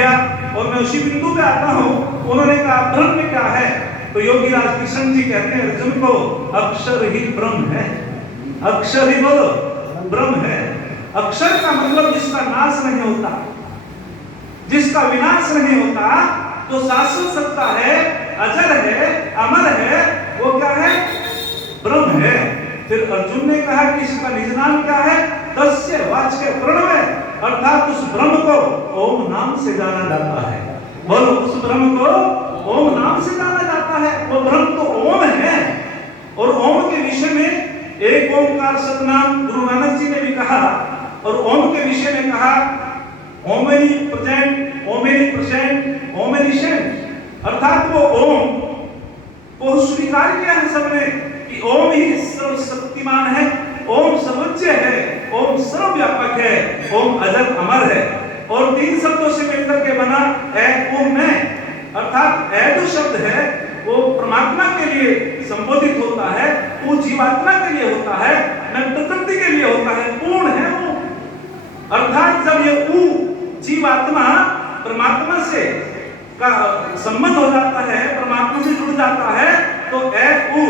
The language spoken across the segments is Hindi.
किया और मैं उसी बिंदु पे आता हूँ। उन्होंने कहा ब्रह्म क्या है? तो योगीराज कृष्ण जी कहते हैं अर्जुन को, अक्षर ही ब्रह्म है। अक्षर ही बोलो ब्रह्म है। अक्षर का मतलब जिसका नाश नहीं होता, जिसका विनाश नहीं होता, जो शाश्वत सत्ता है, अजर है, अमर है, वो क्या है? ब्रह्म है। फिर अर्जुन ने कहा कि इसका निज नाम क्या है? तस्य वाच्य प्रणव, अर्थात उस ब्रह्म को ओम नाम से जाना जाता है। बोलो, उस ब्रह्म को ओम नाम से जाना जाता है। वो ब्रह्म तो ओम है। और ओम के विषय में एक ओंकार सतनाम गुरु नानक जी ने भी कहा, और ओम के विषय में कहा ओमनी प्रेजेंट, ओमनी प्रेजेंट, ओमनीशेंट, अर्थात वो ओम को स्वीकार किया है सबने कि ओम ही सर्वशक्तिमान है, ओम सर्वोच्च है, ओम सर्वव्यापक है, ओम अजर अमर है। और तीन शब्दों से मिलकर के बना एक ओम में, अर्थात ए जो शब्द है वो परमात्मा के लिए संबोधित होता है, वो जीवात्मा के लिए होता है, मैं प्रकृति के लिए होता है, पूर्ण है वो। अर्थात जब ये ऊ जीवात्मा परमात्मा से का संबंध हो जाता है, परमात्मा से जुड़ जाता है, तो ए ऊ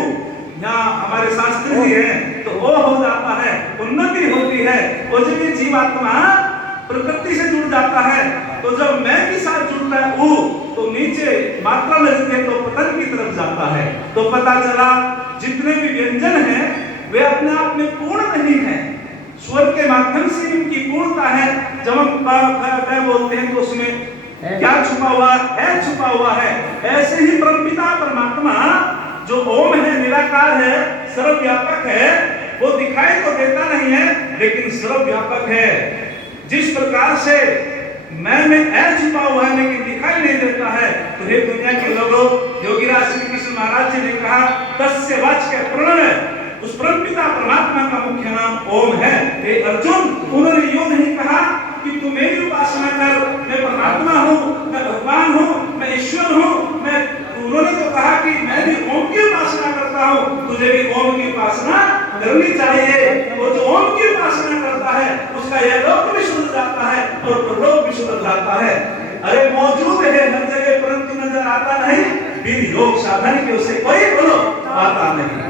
यहाँ हमारे शास्त्र जी हैं तो वो हो जाता है, उन्नति होती है। और जब ये जीवात्मा प्रकृति से जुड़ जाता है, तो जब मैं के साथ जुड़ता है ऊ, तो नीचे मात्रा लगती है तो पतन की तरफ जाता है। तो पता चला जितने भी व्यंजन हैं वे अपने आप में पूर्ण नहीं है, स्वर के माध्यम से इनकी पूर्णता है। जब हम ब बोलते हैं तो उसमें क्या छुपा हुआ है? छुपा हुआ है। ऐसे ही परमपिता परमात्मा जो ओम है, निराकार है, सर्वव्यापक है, वो दिखाई तो देता नहीं है लेकिन सर्वव्यापक है। जिस प्रकार से मैं में ऐ छुपा हुआ है लेकिन दिखाई नहीं देता है, तो हे दुनिया के लोगों, योगीराज श्री कृष्ण महाराज जी ने कहा तस्य वाच्य प्रणव, उस परमपिता परमात्मा का मुख्य नाम ओम है। हे अर्जुन, उन्होंने यूं नहीं कहा कि तू मेरी उपासना कर, मैं परमात्मा हूँ, मैं भगवान हूँ, मैं ईश्वर हूँ, उन्होंने तो कहा कि मैं भी ओम की उपासना करता हूँ, तुझे भी ओम की उपासना करनी चाहिए। वो जो ओम की उपासना करता है उसका यह लोक भी शुद्ध जाता है और परलोक भी शुद्ध जाता है। अरे मौजूद है हर जगह परंतु नजर आता नहीं, बिन योग साधन के उसे कोई बोलो आता नहीं,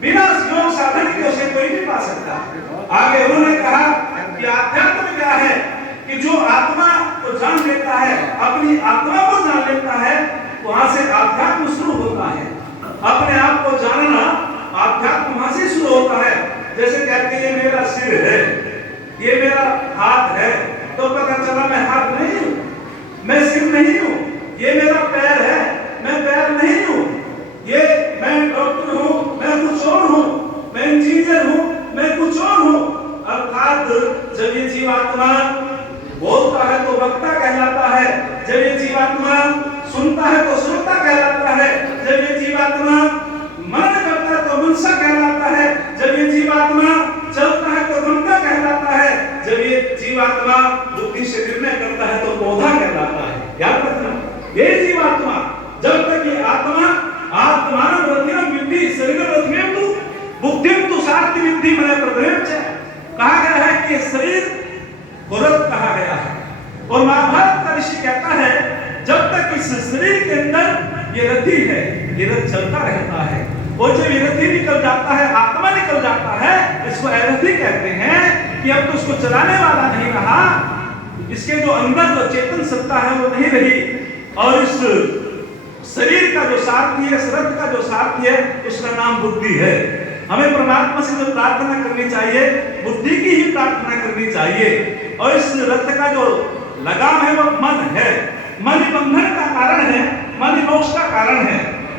बिना योग साधन के उसे कोई नहीं पा सकता। आगे उन्होंने कहा कि आध्यात्म क्या है? कि जो आत्मा को जान लेता है, अपनी आत्मा को जान लेता है, वहां से आध्यात्म शुरू होता है। अपने आप को जानना आध्यात्म वहां से शुरू होता है। जैसे कहते हैं ये मेरा सिर है, ये मेरा हाथ है, तो पता चला मैं हाथ नहीं हूँ, मैं सिर नहीं हूँ। ये मेरा पैर है, मैं पैर नहीं हूँ। ये मैं डॉक्टर हूँ, मैं कुछ और हूँ, मैं इंजीनियर हूँ, मैं कुछ और हूँ। अर्थात जब ये जीवात्मा बोलता है तो वक्ता कहलाता है, जब ये जीवात्मा सुनता है तो श्रोता कहलाता है, जब ये जीवात्मा मनन करता है तो मनसा कहलाता है, जब ये जीवात्मा चलता है तो मनता कहलाता है, जब ये जीवात्मा बुद्धि से निर्णय करता है तो पौधा कहलाता है। याद रखना, ये जीवात्मा जब तक ये आत्मा आत्मान रथिरम विद्धि शरीरम रथिरम तु बुद्धिम तु सार्थि विद्धि मने प्रदेव च, कहा गया है कि ये शरीर रथ कहा गया है। और महाभारत का ऋषि कहता है जब तक इस शरीर के अंदर ये रथी है, ये रथ चलता रहता है, और जब ये रथी निकल जाता है, आत्मा निकल जाता है, इसको अरथी कहते हैं कि अब तो उसको चलाने वाला नहीं रहा, इसके जो अंदर जो चेतन सत्ता है वो नहीं रही, और इस शरीर का जो सारथी है, इस रथ का जो सारथी है, उसका नाम बुद्धि है। हमें परमात्मा से जो प्रार्थना करनी चाहिए, बुद्धि की ही प्रार्थना करनी चाहिए। और इस रथ का जो लगाम है वो मन है, मन बंधन का कारण है, मन मोक्ष का कारण है।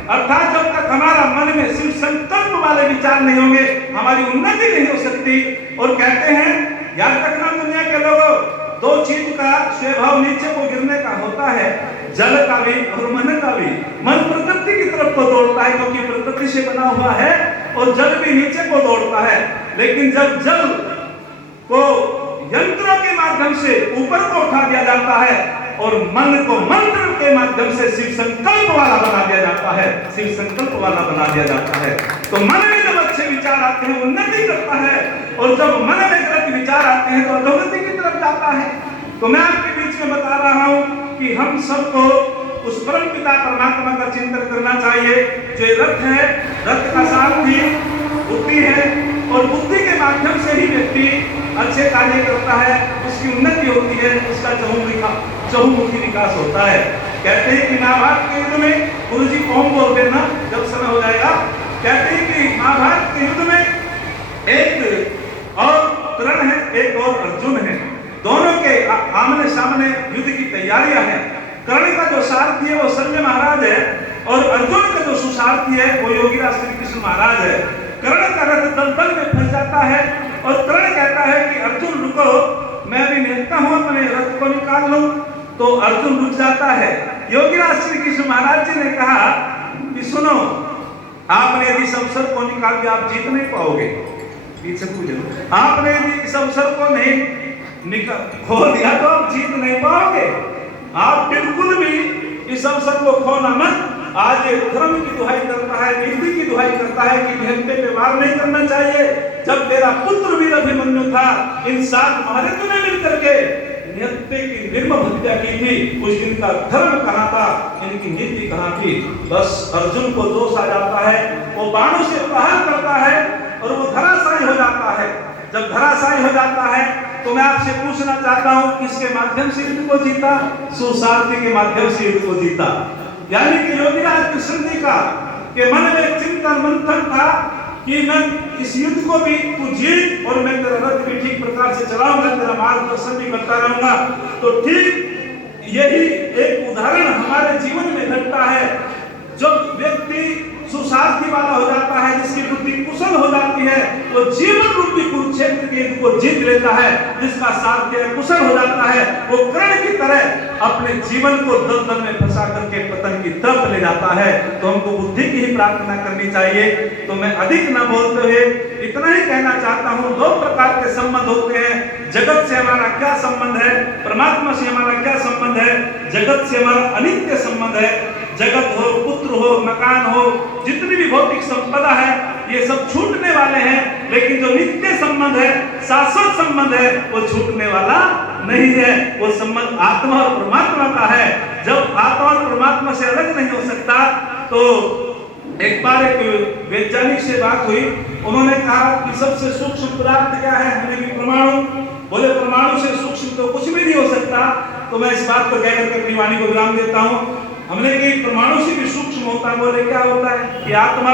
अर्थात जब तक हमारा मन में सिर्फ संकल्प वाले विचार नहीं होंगे, हमारी उन्नति नहीं हो सकती। और कहते हैं याद रखना दुनिया के लोगों, दो चीज का स्वभाव नीचे को गिरने का होता है, जल का भी और मन का भी। मन प्रकृति की तरफ को दौड़ता है क्योंकि प्रकृति से बना हुआ है, और जल भी नीचे को दौड़ता है। लेकिन जब जल को यंत्रों के माध्यम से ऊपर को उठा दिया जाता है और मन को मंत्र के माध्यम से शिव संकल्प वाला बना दिया जाता है, शिव संकल्प वाला बना दिया जाता है, तो मन में जब अच्छे विचार आते हैं उन्नति करता है, और जब मन में गलत विचार आते हैं तो अधोगति की तरफ जाता है। तो मैं आपके बीच में बता रहा हूँ कि हम सबको उस परम पिता परमात्मा का चिंतन करना चाहिए। जो रथ है, रथ का सारथी बुद्धि है, और बुद्धि के माध्यम से ही व्यक्ति अच्छे कार्य करता है, उसकी उन्नति होती है, उसका चहुमुखी विकास होता है। कहते हैं कि महाभारत के युद्ध में, गुरु जी कौन बोल देना जब समय हो जाएगा, कहते हैं कि महाभारत के युद्ध में एक और कर्ण है, एक और अर्जुन है, दोनों के आमने सामने युद्ध की तैयारियां हैं। कर्ण का जो सारथी है वो संजय महाराज है, और अर्जुन का जो सुसारथी है वो योगीराज श्री कृष्ण महाराज है। कर्ण का रथ दलदल में फंस जाता है, और कर्ण कहता है कि अर्जुन रुको, मैं भी निहत्ता हूं, अपने रथ को निकाल लूं। तो अर्जुन रुक जाता है। योगीराज श्री कृष्ण महाराज जी ने कहा कि सुनो, आपने यदि इस अवसर को निकाल के आप जीत नहीं पाओगे, पीछे पूछो, आपने यदि इस अवसर को नहीं खो दिया तो आप जीत नहीं पाओगे। आप बिल्कुल भी इस अवसर को खोना मत। आज धर्म की दुहाई करता है, नीति की दुहाई करता है कि निहत्ते पे वार नहीं करना चाहिए। जब तेरा पुत्र वीर अभिमन्यु था, इन 7 महारथों ने मिलकर के निहत्ते की निर्मम हत्या की थी। उस दिन का धर्म कहाँ था, इनकी नीति कहाँ थी। बस अर्जुन को दोष आ जाता है, वो बाणों से प्रहार करता है और वो धराशायी हो जाता है। जब धराशायी हो जाता है तो मैं आपसे पूछना चाहता हूं, किसके माध्यम से युद्ध को जीता? सुसारथी के माध्यम से युद्ध को जीता। यानी कि योगीराज कृष्ण जी का के मन में चिंतन मंथन था कि मैं इस युद्ध को भी तू जीत, और मैं तेरा रथ भी ठीक प्रकार से चलाऊंगा, तेरा मार्गदर्शन भी करता रहूंगा। तो ठीक यही एक उदाहरण हमारे जीवन में घटता है। जब व्यक्ति सुसारथी वाला हो जाता है, जिसकी बुद्धि कुशल हो जाती है, वो जीवन रूपी कुरुक्षेत्र के युद्ध को जीत लेता है। जिसका सारथी कुशल हो जाता है, वो कर्ण की तरह अपने जीवन को दलदल में फंसा करके पतन की तरफ ले जाता है। तो हमको बुद्धि की ही प्रार्थना करनी चाहिए। तो मैं अधिक न बोलते हुए इतना ही कहना चाहता हूँ, 2 प्रकार के संबंध होते हैं। जगत से हमारा क्या संबंध है, परमात्मा से हमारा क्या संबंध है। जगत से हमारा अनित्य संबंध है। जगत हो, पुत्र हो, मकान हो, जितनी भी भौतिक संपदा है, ये सब छूटने वाले हैं। लेकिन जो नित्य संबंध है, शाश्वत संबंध है, वो छूटने वाला नहीं है। वो संबंध आत्मा और परमात्मा का है। जब आत्मा और परमात्मा से अलग नहीं हो सकता, तो एक बार एक वैज्ञानिक से बात हुई। उन्होंने कहा कि सबसे सूक्ष्म पदार्थ क्या है? हमने भी परमाणु। बोले परमाणु से सूक्ष्म तो कुछ भी नहीं हो सकता। तो मैं इस बात को कहकर के अपनी वाणी को विराम देता हूँ। हमने कि परमाणु से भी सूक्ष्म होता है। बोले क्या होता है? कि आत्मा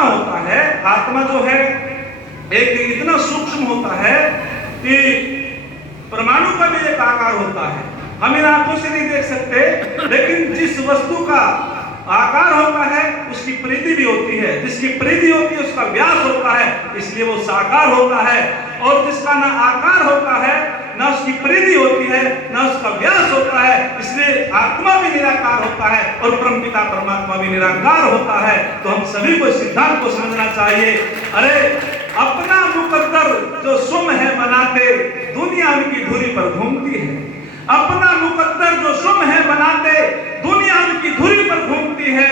होता है। आत्मा जो है एक इतना सूक्ष्म होता है कि परमाणु का भी एक आकार होता है। हम इन आंखों से नहीं देख सकते, लेकिन जिस वस्तु का आकार होता है उसकी परिधि भी होती है। जिसकी परिधि होती है उसका व्यास होता है, इसलिए वो साकार होता है। और जिसका ना आकार होता है, ना उसकी परिधि होती है, ना उसका व्यास होता है, इसलिए आत्मा भी निराकार होता है और परमपिता परमात्मा भी निराकार होता है। तो हम सभी को सिद्धांत को समझना चाहिए। अरे अपना मुकद्दर जो सुम है बनाते, दुनिया उनकी धुरी पर घूमती है। अपना मुकद्दर जो सुम है बनाते, दुनिया उनकी धुरी पर घूमती है।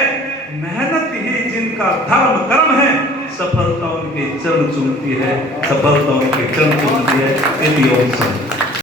मेहनत ही जिनका धर्म कर्म है, सफलता उनके चरण चूमती है। सफलता उनके चरण चूमती है।